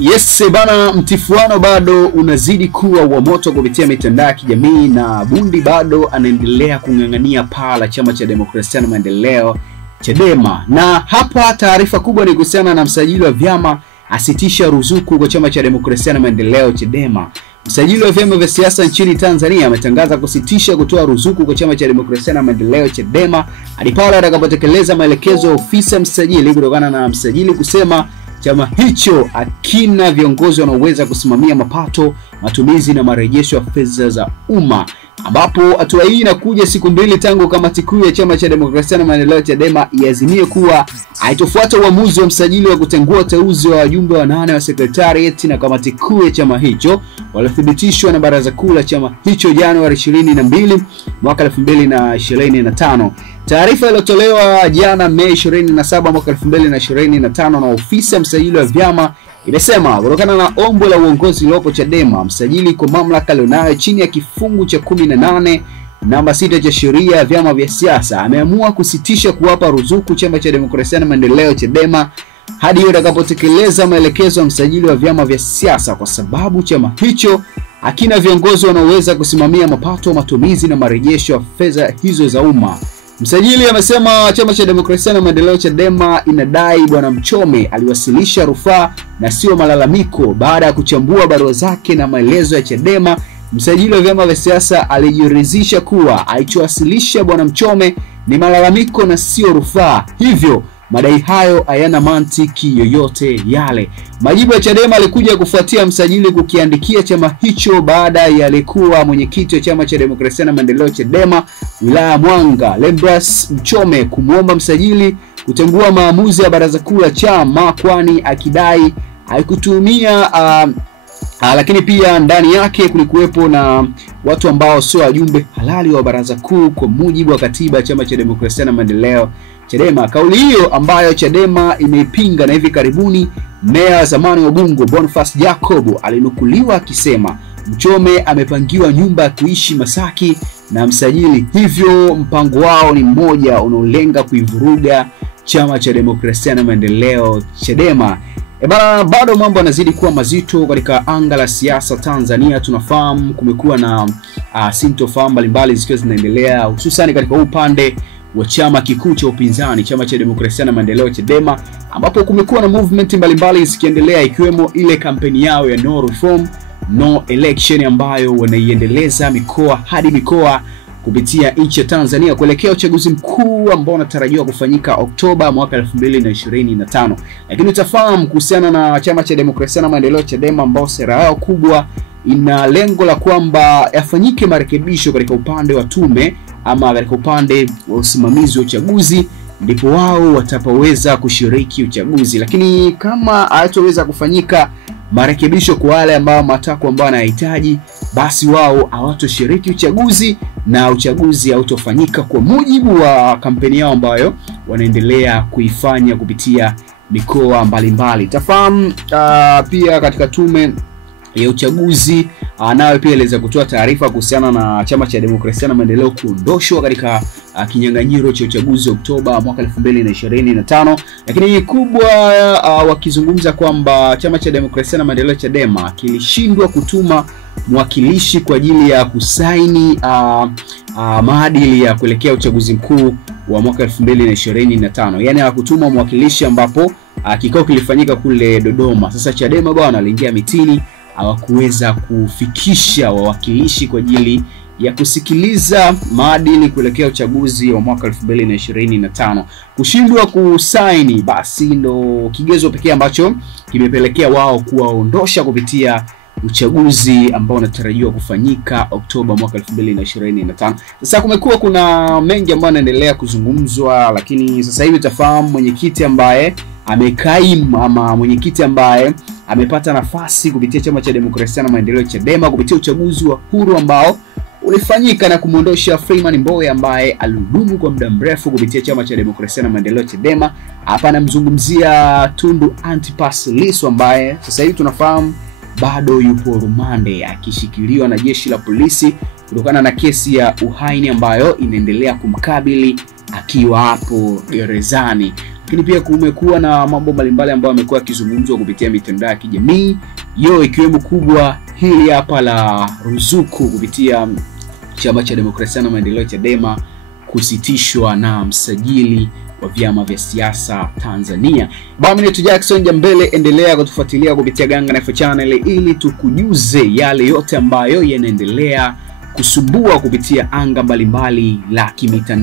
Yes bana, mtifuano bado unazidi kuwa wa moto kupitia mitandao ya kijamii na Bundi bado anaendelea kung'ang'ania paa la Chama cha Demokrasia na Maendeleo Chadema. Na hapa taarifa kubwa ni kuhusiana na msajili wa vyama asitisha ruzuku kwa Chama cha Demokrasia na Maendeleo Chadema. Msajili wa vyama vya siasa nchini Tanzania ametangaza kusitisha kutoa ruzuku kwa Chama cha Demokrasia na Maendeleo Chadema hadi pale atakapotekeleza maelekezo ya ofisi ya msajili, kutokana na msajili kusema chama hicho hakina viongozi wanaoweza kusimamia mapato, matumizi na marejesho ya fedha za umma. Ambapo hatua hii inakuja siku mbili tangu kamati kuu ya Chama cha Demokrasia na Maendeleo Chadema iazimie kuwa haitofuata uamuzi wa msajili wa kutengua uteuzi wa wajumbe wanane wa secretariat na kamati kuu ya chama hicho waliothibitishwa na baraza kuu la chama hicho Januari 22 mwaka 2025. Taarifa iliyotolewa jana Mei 27 mwaka 2025 na ofisi ya msajili wa vyama imesema kutokana na ombi la uongozi lilopo Chadema, msajili kwa mamlaka alionayo chini ya kifungu cha 18 namba 6 cha sheria ya vyama vya siasa ameamua kusitisha kuwapa ruzuku Chama cha Demokrasia na Maendeleo Chadema hadi atakapotekeleza maelekezo ya msajili wa vyama vya siasa, kwa sababu chama hicho hakina viongozi wanaoweza kusimamia mapato, matumizi na marejesho ya fedha hizo za umma. Msajili amesema Chama cha Demokrasia na Maendeleo Chadema inadai Bwana Mchome aliwasilisha rufaa na sio malalamiko. Baada ya kuchambua barua zake na maelezo ya Chadema, msajili wa vyama vya siasa alijiridhisha kuwa alichowasilisha Bwana Mchome ni malalamiko na sio rufaa, hivyo madai hayo hayana mantiki yoyote yale. Majibu ya Chadema alikuja kufuatia msajili kukiandikia chama hicho baada ya alikuwa mwenyekiti wa Chama cha Demokrasia na Maendeleo Chadema wilaya Mwanga, Lembras Mchome, kumuomba msajili kutengua maamuzi ya baraza kuu la chama, kwani akidai haikutumia lakini pia ndani yake kulikuwepo na watu ambao sio wajumbe halali wa baraza kuu kwa mujibu wa katiba ya Chama cha Demokrasia na Maendeleo Chadema. Kauli hiyo ambayo Chadema imeipinga, na hivi karibuni meya zamani wa Ubungo Boniface Jacob alinukuliwa akisema Mchome amepangiwa nyumba ya kuishi Masaki na msajili, hivyo mpango wao ni mmoja unaolenga kuivuruga Chama cha Demokrasia na Maendeleo Chadema. Bado mambo yanazidi kuwa mazito katika anga la siasa Tanzania. Tunafahamu kumekuwa na sintofahamu mbalimbali zikiwa zinaendelea, hususan katika upande wa chama kikuu cha upinzani Chama cha Demokrasia na Maendeleo Chadema, ambapo kumekuwa na movement mbalimbali zikiendelea, ikiwemo ile kampeni yao ya no reform no election ambayo wanaiendeleza mikoa hadi mikoa kupitia nchi ya Tanzania kuelekea uchaguzi mkuu ambao unatarajiwa kufanyika Oktoba mwaka 2025. Lakini utafahamu kuhusiana na Chama cha Demokrasia na Maendeleo Chadema, ambao sera yao kubwa ina lengo la kwamba yafanyike marekebisho katika upande wa tume ama katika upande wa usimamizi wa uchaguzi, ndipo wao watapoweza kushiriki uchaguzi. Lakini kama hayatoweza kufanyika marekebisho kwa wale ambao matakwa ambao wanahitaji, basi wao hawatoshiriki uchaguzi na uchaguzi hautofanyika kwa mujibu wa kampeni yao ambayo wanaendelea kuifanya kupitia mikoa mbalimbali. Tafahamu pia katika tume ya uchaguzi nayo pia iliweza kutoa taarifa kuhusiana na Chama cha Demokrasia na Maendeleo kuondoshwa katika kinyang'anyiro cha uchaguzi Oktoba mwaka 2025. Lakini kubwa wakizungumza kwamba Chama cha Demokrasia na Maendeleo Chadema kilishindwa kutuma mwakilishi kwa ajili ya kusaini maadili ya kuelekea uchaguzi mkuu wa mwaka 2025. Yaani hakutuma mwakilishi, ambapo kikao kilifanyika kule Dodoma. Sasa Chadema bwana aliingia mitini, hawakuweza kufikisha wawakilishi kwa ajili ya kusikiliza maadili kuelekea uchaguzi wa mwaka 2025. Kushindwa kusaini basi ndo kigezo pekee ambacho kimepelekea wao kuwaondosha kupitia uchaguzi ambao unatarajiwa kufanyika Oktoba mwaka 2025. Sasa kumekuwa kuna mengi ambayo yanaendelea kuzungumzwa, lakini sasa hivi utafahamu mwenyekiti ambaye amekaimu ama mwenyekiti ambaye amepata nafasi kupitia Chama cha Demokrasia na Maendeleo Chadema kupitia uchaguzi wa huru ambao ulifanyika na kumuondosha Freeman Mbowe ambaye alihudumu kwa muda mrefu kupitia Chama cha Demokrasia na Maendeleo Chadema. Hapa namzungumzia Tundu Antipas Lissu ambaye sasa hivi tunafahamu bado yupo rumande akishikiliwa na jeshi la polisi kutokana na kesi ya uhaini ambayo inaendelea kumkabili akiwa hapo gerezani. Lakini pia kumekuwa na mambo mbalimbali ambayo yamekuwa yakizungumzwa kupitia mitandao ya kijamii, ikiwemo kubwa hili hapa la ruzuku kupitia Chama cha Demokrasia na Maendeleo Chadema kusitishwa na msajili wa vyama vya siasa Tanzania. Mimi ni Jackson Jambele, endelea kutufuatilia kupitia Ganga Knife Channel ili tukujuze yale yote ambayo yanaendelea kusumbua kupitia anga mbalimbali la kimitandao.